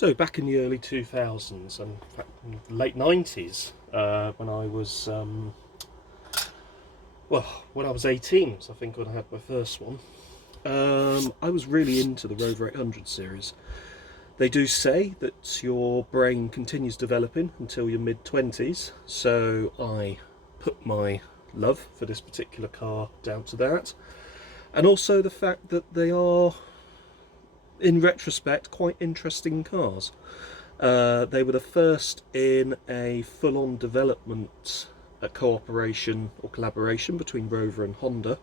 So back in the early 2000s, and in fact in the late 90s, when I was, when I was 18, so I think when I had my first one, I was really into the Rover 800 series. They do say that your brain continues developing until your mid-20s, so I put my love for this particular car down to that. And also the fact that they are, in retrospect, quite interesting cars. They were the first in a full-on development cooperation or collaboration between Rover and Honda,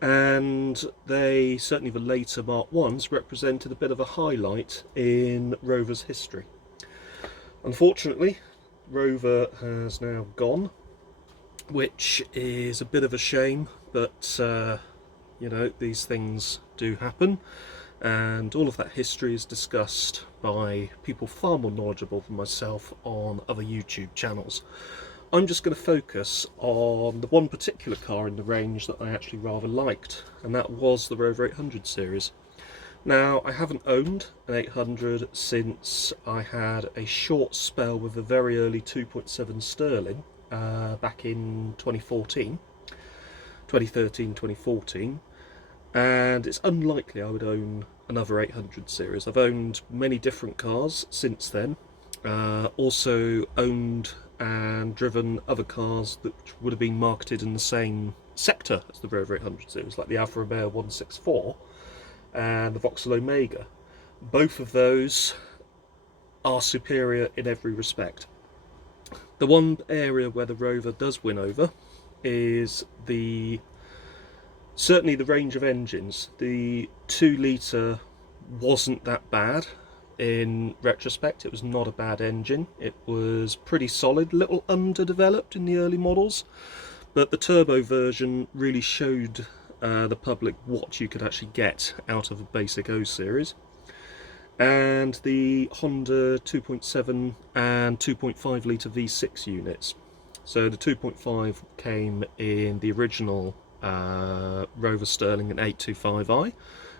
and they, certainly the later Mark 1s, represented a bit of a highlight in Rover's history. Unfortunately, Rover has now gone, which is a bit of a shame, but you know, these things do happen, and all of that history is discussed by people far more knowledgeable than myself on other YouTube channels. I'm just going to focus on the one particular car in the range that I actually rather liked, and that was the Rover 800 series. Now, I haven't owned an 800 since I had a short spell with a very early 2.7 Sterling back in 2013, 2014, and it's unlikely I would own another 800 series. I've owned many different cars since then, also owned and driven other cars that would have been marketed in the same sector as the Rover 800 series, like the Alfa Romeo 164 and the Vauxhall Omega. Both of those are superior in every respect. The one area where the Rover does win over is certainly the range of engines. The 2 litre wasn't that bad. In retrospect, it was not a bad engine. It was pretty solid, a little underdeveloped in the early models, but the turbo version really showed the public what you could actually get out of a basic O series. And the Honda 2.7 and 2.5 litre V6 units. So the 2.5 came in the original Rover Sterling and 825i,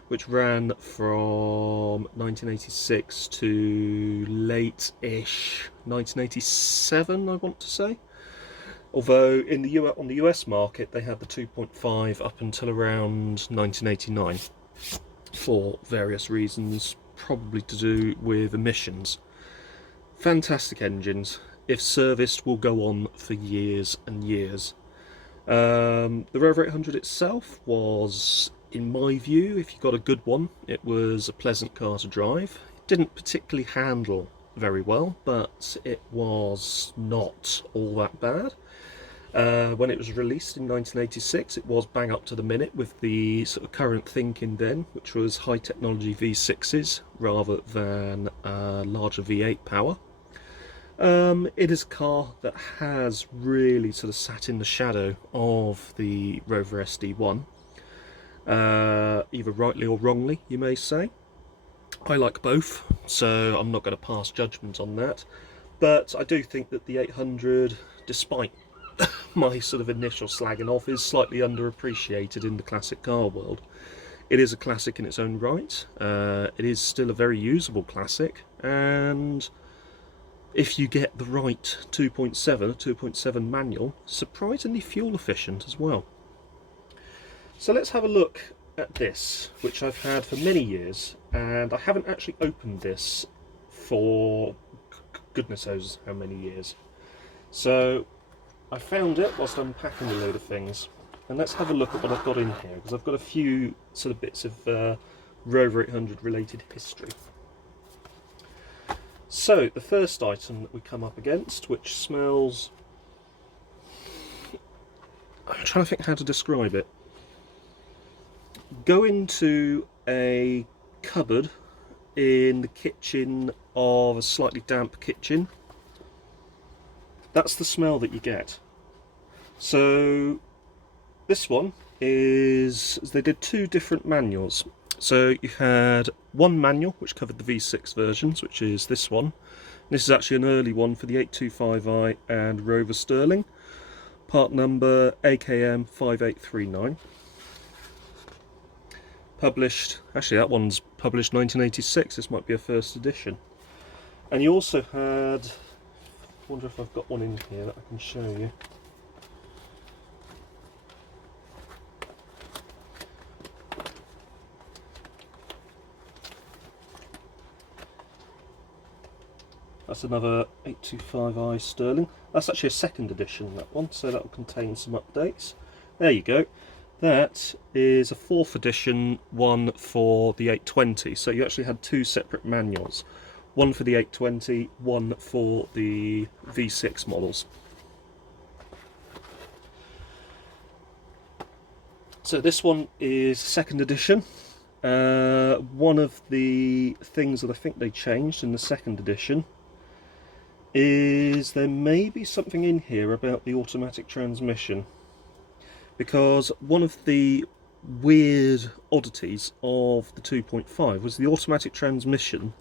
which ran from 1986 to late-ish 1987, I want to say. Although in the on the US market they had the 2.5 up until around 1989 for various reasons, probably to do with emissions. Fantastic engines. If serviced, will go on for years and years. The Rover 800 itself was, in my view, if you got a good one, it was a pleasant car to drive. It didn't particularly handle very well, but it was not all that bad. When it was released in 1986, it was bang up to the minute with the sort of current thinking then, which was high technology V6s rather than larger V8 power. It is a car that has really sort of sat in the shadow of the Rover SD1, either rightly or wrongly, you may say. I like both, so I'm not going to pass judgment on that, but I do think that the 800, despite my sort of initial slagging off, is slightly underappreciated in the classic car world. It is a classic in its own right. It is still a very usable classic, and if you get the right 2.7 manual, surprisingly fuel efficient as well. So let's have a look at this, which I've had for many years, and I haven't actually opened this for goodness knows how many years. So I found it whilst unpacking a load of things, and let's have a look at what I've got in here, because I've got a few sort of bits of Rover 800 related history. So the first item that we come up against, which smells, I'm trying to think how to describe it. Go into a cupboard in the kitchen of a slightly damp kitchen. That's the smell that you get. So this one is, they did 2 different manuals. So you had one manual which covered the V6 versions, which is this one. This is actually an early one for the 825i and Rover Sterling. Part number AKM 5839. Published, actually that one's published 1986, this might be a first edition. And you also had, I wonder if I've got one in here that I can show you. That's another 825i sterling. That's actually a second edition, that one, so that will contain some updates. There you go. That is a 4th edition one for the 820, so you actually had 2 separate manuals. One for the 820, one for the V6 models. So this one is 2nd edition. One of the things that I think they changed in the 2nd edition is there may be something in here about the automatic transmission, because one of the weird oddities of the 2.5 was the automatic transmission,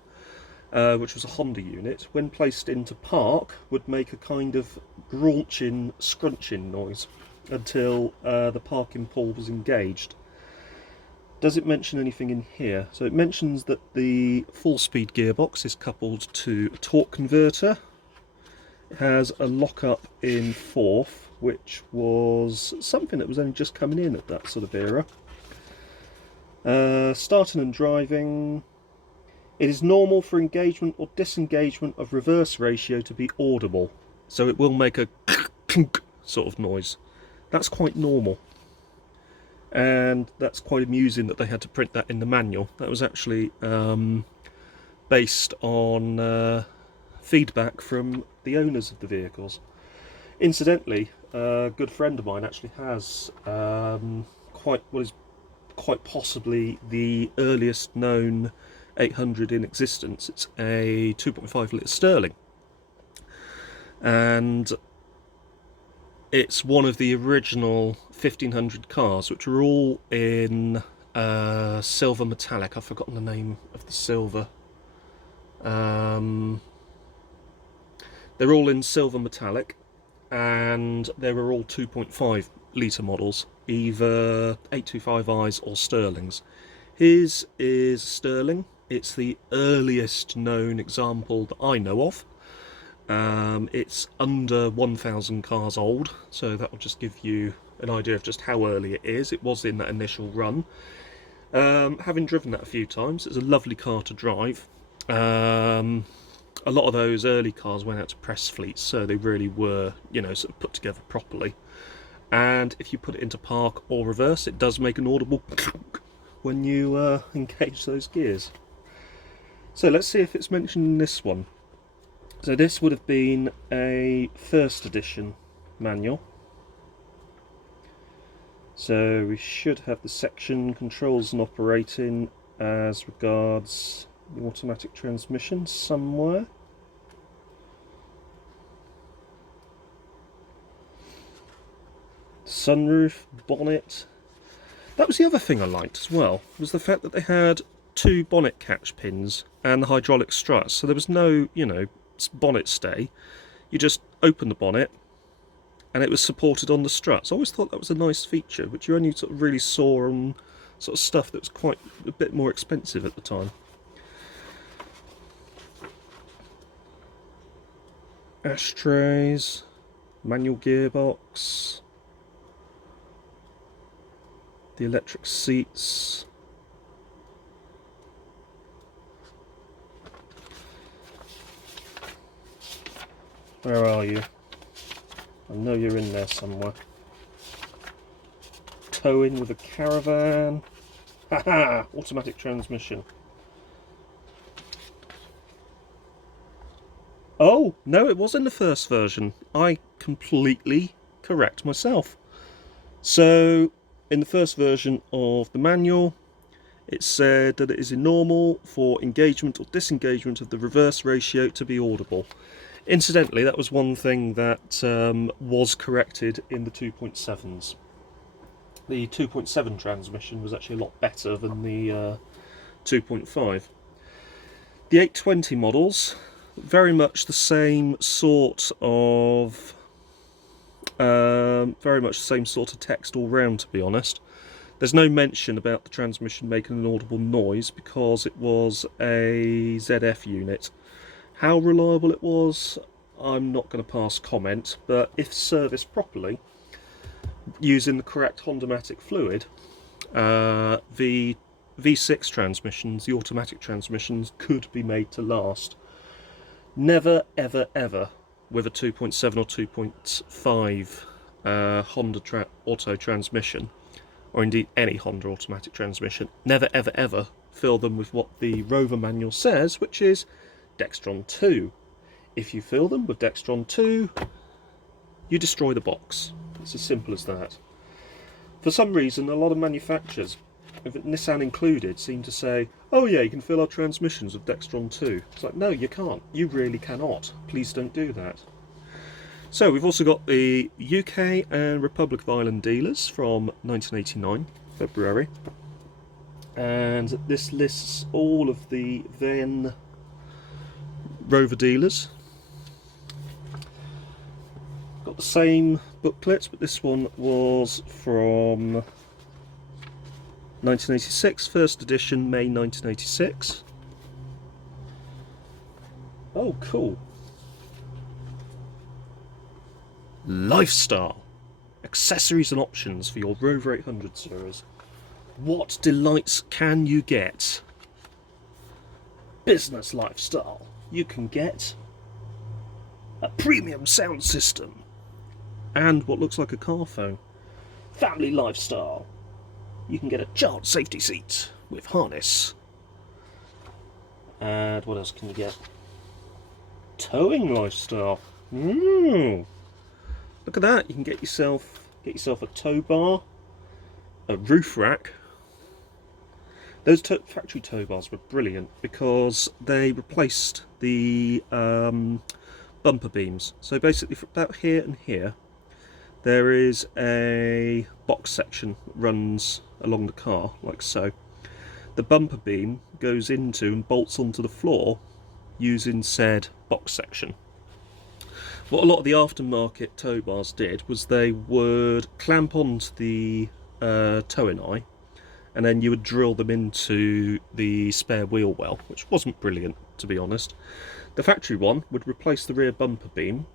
which was a Honda unit, when placed into park would make a kind of graunching, scrunching noise until the parking pole was engaged. Does it mention anything in here? So it mentions that the 4-speed gearbox is coupled to a torque converter. It has a lock-up in 4th, which was something that was only just coming in at that sort of era. Starting and driving. It is normal for engagement or disengagement of reverse ratio to be audible. So it will make a sort of noise. That's quite normal. And that's quite amusing that they had to print that in the manual. That was actually based on feedback from the owners of the vehicles. Incidentally, a good friend of mine actually has what is quite possibly the earliest known 800 in existence. It's a 2.5 litre Sterling, and it's one of the original 1500 cars, which are all in silver metallic. I've forgotten the name of the silver. They're all in silver metallic, and they were all 2.5 litre models, either 825i's or Sterlings. His is Sterling. It's the earliest known example that I know of. It's under 1,000 cars old, so that will just give you an idea of just how early it is. It was in that initial run. Having driven that a few times, it's a lovely car to drive. A lot of those early cars went out to press fleets, so they really were, you know, sort of put together properly. And if you put it into park or reverse, it does make an audible when you engage those gears. So let's see if it's mentioned in this one. So this would have been a 1st edition manual. So we should have the section controls and operating as regards the automatic transmission somewhere. Sunroof, bonnet. That was the other thing I liked as well, was the fact that they had 2 bonnet catch pins and the hydraulic struts. So there was no, you know, bonnet stay. You just open the bonnet and it was supported on the struts. I always thought that was a nice feature, which you only sort of really saw on sort of stuff that was quite a bit more expensive at the time. Ashtrays, manual gearbox, the electric seats. Where are you? I know you're in there somewhere. Towing with a caravan. Haha! Automatic transmission. Oh, no, it was in the 1st version. I completely correct myself. So, in the 1st version of the manual, it said that it is normal for engagement or disengagement of the reverse ratio to be audible. Incidentally, that was one thing that was corrected in the 2.7s. The 2.7 transmission was actually a lot better than the 2.5. The 820 models, very much the same sort of text all round, to be honest. There's no mention about the transmission making an audible noise because it was a ZF unit. How reliable it was, I'm not going to pass comment, but if serviced properly, using the correct Honda-matic fluid, the V6 transmissions, the automatic transmissions, could be made to last. Never, ever, ever with a 2.7 or 2.5 Honda auto transmission, or indeed any Honda automatic transmission, never, ever, ever fill them with what the Rover manual says, which is Dextron 2. If you fill them with Dextron 2, you destroy the box. It's as simple as that. For some reason, a lot of manufacturers, Nissan included, seem to say, oh yeah, you can fill our transmissions with Dextron 2. It's like, no, you can't. You really cannot. Please don't do that. So we've also got the UK and Republic of Ireland dealers from 1989, February. And this lists all of the then Rover dealers. Got the same booklet, but this one was from 1986, first edition, May 1986. Oh, cool. Lifestyle. Accessories and options for your Rover 800 series. What delights can you get? Business lifestyle. You can get a premium sound system and what looks like a car phone. Family lifestyle. You can get a child safety seat with harness. And what else can you get? Towing lifestyle. Look at that! You can get yourself a tow bar, a roof rack. Those factory tow bars were brilliant because they replaced the bumper beams. So basically, for about here and here, there is a box section that runs along the car, like so. The bumper beam goes into and bolts onto the floor using said box section. What a lot of the aftermarket tow bars did was they would clamp onto the towing eye, and then you would drill them into the spare wheel well, which wasn't brilliant, to be honest. The factory one would replace the rear bumper beam.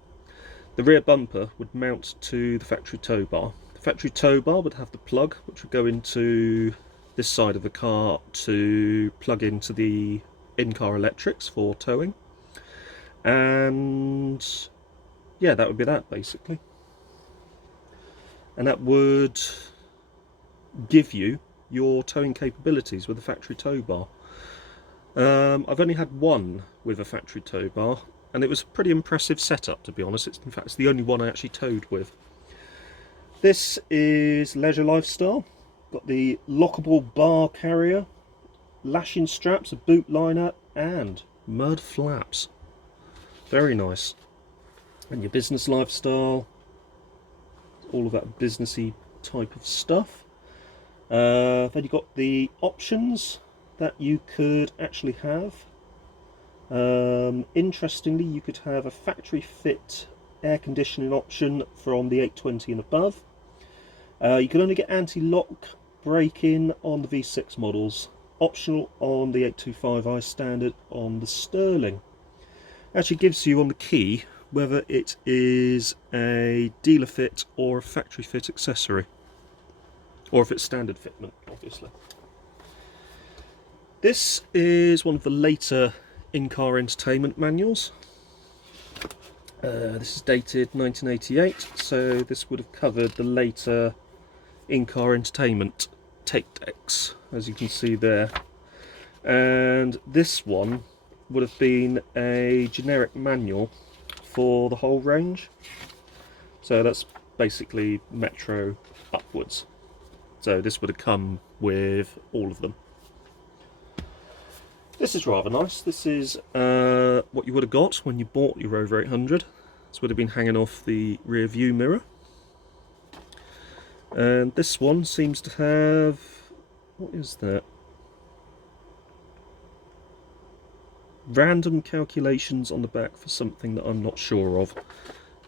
The rear bumper would mount to the factory tow bar. The factory tow bar would have the plug, which would go into this side of the car to plug into the in-car electrics for towing. And yeah, that would be that, basically. And that would give you your towing capabilities with a factory tow bar. I've only had one with a factory tow bar, and it was a pretty impressive setup, to be honest. In fact, it's the only one I actually towed with. This is Leisure Lifestyle. Got the lockable bar carrier, lashing straps, a boot liner, and mud flaps. Very nice. And your business lifestyle, all of that businessy type of stuff. Then you've got the options that you could actually have. Interestingly, you could have a factory fit air conditioning option from the 820 and above. You can only get anti-lock braking on the V6 models, optional on the 825i, standard on the Sterling. Actually gives you on the key whether it is a dealer fit or a factory fit accessory, or if it's standard fitment, obviously. This is one of the later in-car entertainment manuals. This is dated 1988, so this would have covered the later in-car entertainment tape decks, as you can see there. And this one would have been a generic manual for the whole range. So that's basically Metro upwards. So this would have come with all of them. This is rather nice. This is what you would have got when you bought your Rover 800. This would have been hanging off the rear view mirror. And this one seems to have... what is that? Random calculations on the back for something that I'm not sure of.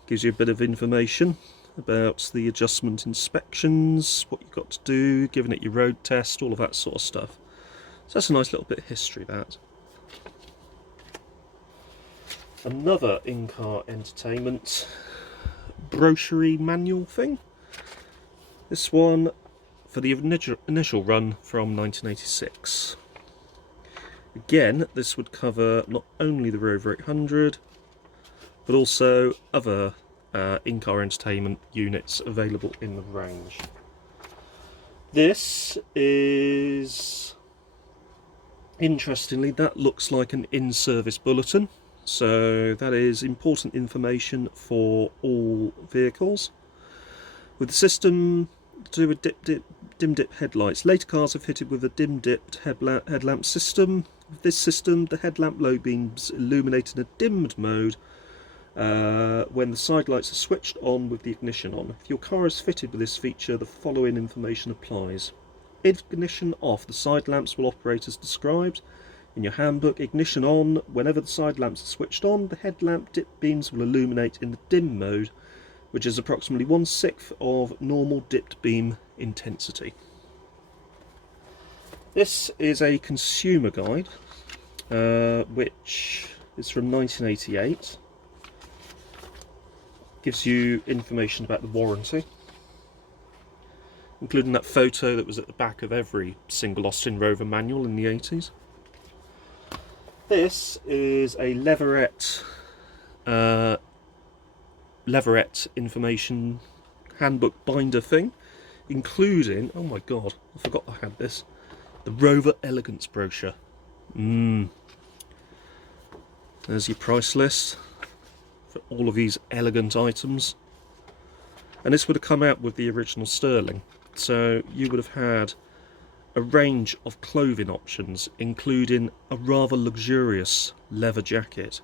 Gives you a bit of information about the adjustment inspections, what you've got to do, giving it your road test, all of that sort of stuff. So that's a nice little bit of history, that. Another in-car entertainment brochure manual thing. This one for the initial run from 1986. Again, this would cover not only the Rover 800, but also other in-car entertainment units available in the range. This is, interestingly, that looks like an in-service bulletin. So that is important information for all vehicles. With the system to do with dim dip headlights, later cars are fitted with a dim dipped headlamp system. With this system, the headlamp low beams illuminate in a dimmed mode when the side lights are switched on with the ignition on. If your car is fitted with this feature, the following information applies. Ignition off, the side lamps will operate as described. In your handbook, ignition on, whenever the side lamps are switched on, the headlamp dip beams will illuminate in the dim mode, which is approximately 1/6 of normal dipped beam intensity. This is a consumer guide, which is from 1988. Gives you information about the warranty, including that photo that was at the back of every single Austin Rover manual in the 80s. This is a leverette information handbook binder thing, including, oh my god, I forgot I had this, the Rover Elegance Brochure. There's your price list for all of these elegant items. And this would have come out with the original sterling. So you would have had a range of clothing options, including a rather luxurious leather jacket.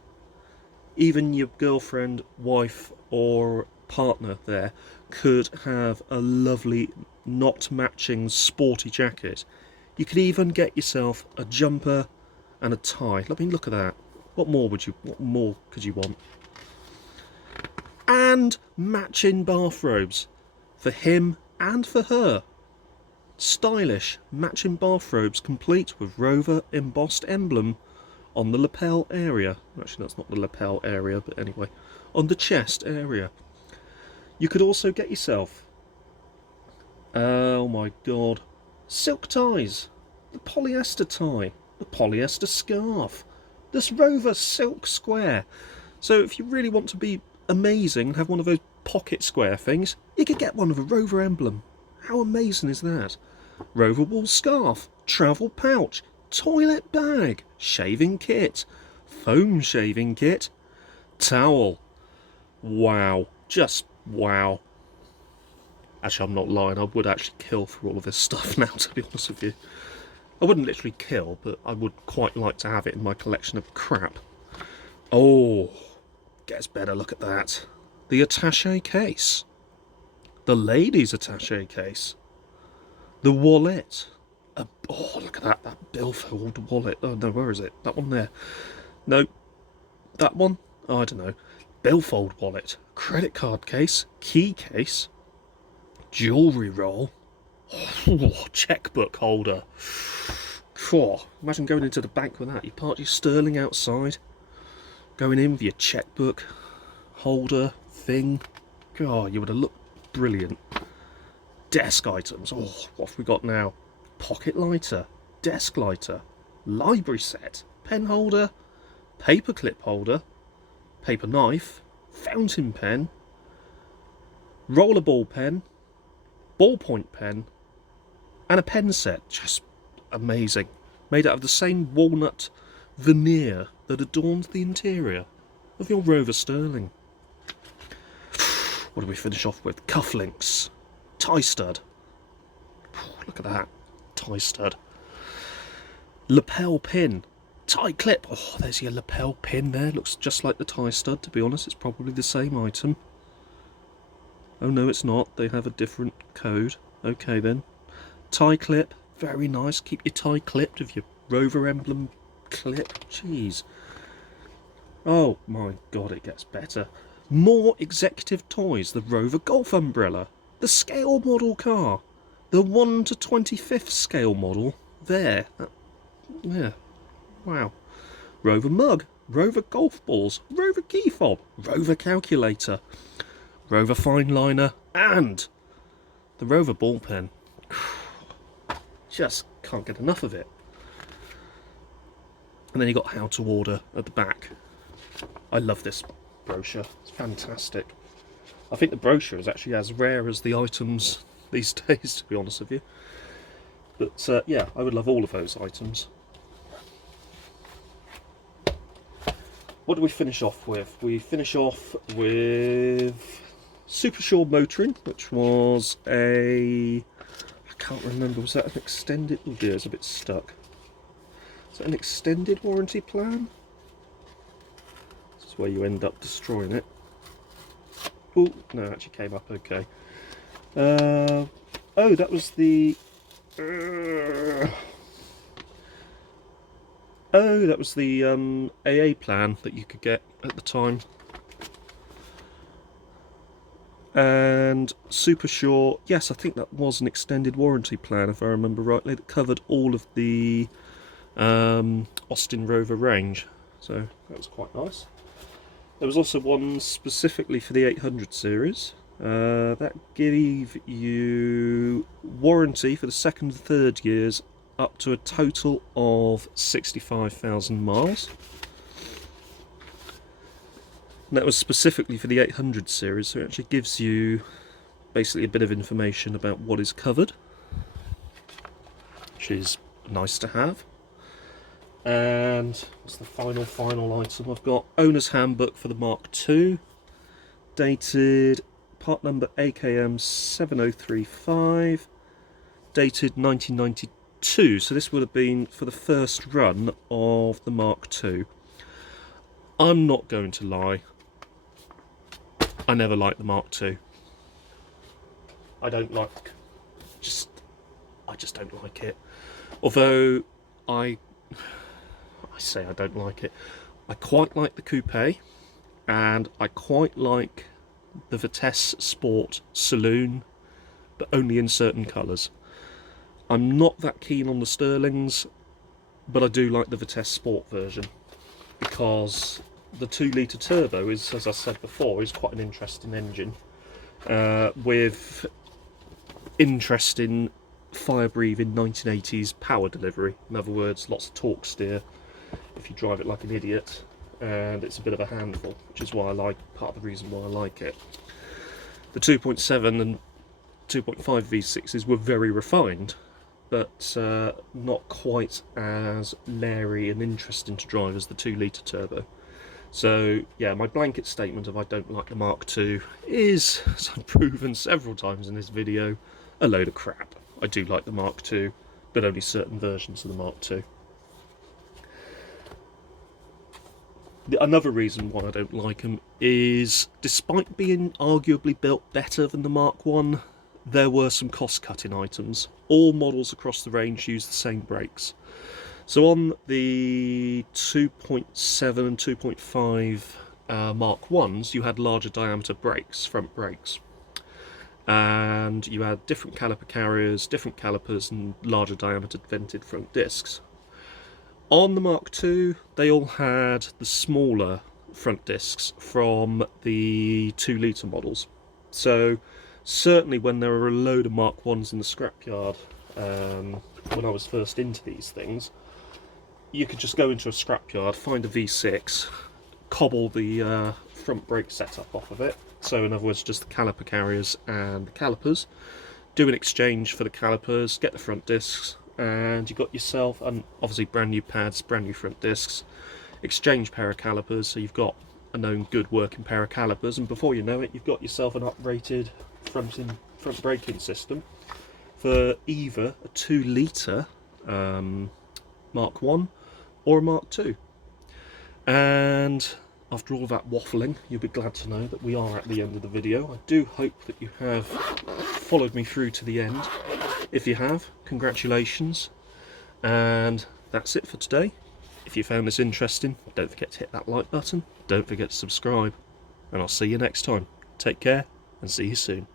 Even your girlfriend, wife or partner there could have a lovely not matching sporty jacket. You could even get yourself a jumper and a tie. I mean, look at that. What more could you want? And matching bathrobes for him and for her. Stylish matching bathrobes complete with Rover embossed emblem on the lapel area. Actually, that's not the lapel area, but anyway, on the chest area. You could also get yourself, oh my god, silk ties, the polyester tie, the polyester scarf, this Rover silk square. So if you really want to be amazing and have one of those pocket square things, you could get one with a Rover emblem. How amazing is that? Rover wool scarf, travel pouch, toilet bag, shaving kit, foam shaving kit, towel. Wow, just wow. Actually, I'm not lying, I would actually kill for all of this stuff now, to be honest with you. I wouldn't literally kill, but I would quite like to have it in my collection of crap. Oh, gets better, look at that. The attaché case. The ladies' attaché case. The wallet. Oh, look at that billfold wallet. Oh no, where is it? That one there. No, that one? Oh, I don't know. Billfold wallet. Credit card case. Key case. Jewellery roll. Oh, checkbook holder. Oh, imagine going into the bank with that. You park your sterling outside, going in with your checkbook holder thing. God, you would have looked brilliant. Desk items. Oh, what have we got now? Pocket lighter, desk lighter, library set, pen holder, paper clip holder, paper knife, fountain pen, rollerball pen, ballpoint pen, and a pen set. Just amazing. Made out of the same walnut veneer that adorns the interior of your Rover Sterling. What do we finish off with? Cufflinks, tie stud. Look at that, tie stud. Lapel pin, tie clip. Oh, there's your lapel pin there. Looks just like the tie stud, to be honest. It's probably the same item. Oh no, it's not. They have a different code. Okay then. Tie clip, very nice. Keep your tie clipped with your Rover emblem clip. Jeez. Oh my god, it gets better. More executive toys. The Rover Golf umbrella. The scale model car. The 1 to 25th scale model. There. Yeah. Wow. Rover mug. Rover golf balls, Rover key fob, Rover calculator, Rover fine liner, and the Rover ball pen. Just can't get enough of it. And then you got how to order at the back. I love this brochure, it's fantastic. I think the brochure is actually as rare as the items these days, to be honest with you. But yeah, I would love all of those items. What do we finish off with? We finish off with Super Sure Motoring, which was I can't remember, was that an extended? Oh dear, it's a bit stuck. Is that an extended warranty plan? This is where you end up destroying it. Oh, no, it actually came up okay. Oh, that was the... Oh, that was the AA plan that you could get at the time. And Super Sure, yes, I think that was an extended warranty plan, if I remember rightly, that covered all of the Austin Rover range. So that was quite nice. There was also one specifically for the 800 series. That gave you warranty for the second and third years up to a total of 65,000 miles. And that was specifically for the 800 series, so it actually gives you basically a bit of information about what is covered, which is nice to have. And what's the final item I've got? Owner's Handbook for the Mark II, dated part number AKM 7035, dated 1992, so this would have been for the first run of the Mark II. I'm not going to lie, I never liked the Mark II. I don't like, I just don't like it. Although I say I don't like it. I quite like the coupe, and I quite like the Vitesse Sport Saloon, but only in certain colours. I'm not that keen on the Sterlings, but I do like the Vitesse Sport version, because the 2-litre turbo is, as I said before, is quite an interesting engine, with interesting fire-breathing 1980s power delivery. In other words, lots of torque steer if you drive it like an idiot, and it's a bit of a handful, which is why I like, part of the reason why I like it. The 2.7 and 2.5 V6s were very refined, but not quite as leery and interesting to drive as the 2-litre turbo. So yeah, my blanket statement of I don't like the Mark II is, as I've proven several times in this video, a load of crap. I do like the Mark II, but only certain versions of the Mark II. Another reason why I don't like them is, despite being arguably built better than the Mark I, there were some cost-cutting items. All models across the range use the same brakes. So on the 2.7 and 2.5 Mark Is, you had larger diameter brakes, front brakes. And you had different caliper carriers, different calipers, and larger diameter vented front discs. On the Mark II, they all had the smaller front discs from the 2-litre models. So certainly when there were a load of Mark Is in the scrapyard, when I was first into these things, you could just go into a scrapyard, find a V6, cobble the front brake setup off of it. So in other words, just the caliper carriers and the calipers, do an exchange for the calipers, get the front discs, and you got yourself, and obviously brand new pads, brand new front discs, exchange pair of calipers, so you've got a known good working pair of calipers, and before you know it, you've got yourself an uprated front braking system for either a 2-litre Mark I or a Mark II. And after all that waffling, you'll be glad to know that we are at the end of the video. I do hope that you have followed me through to the end. If you have, congratulations. And that's it for today. If you found this interesting, don't forget to hit that like button. Don't forget to subscribe. And I'll see you next time. Take care and see you soon.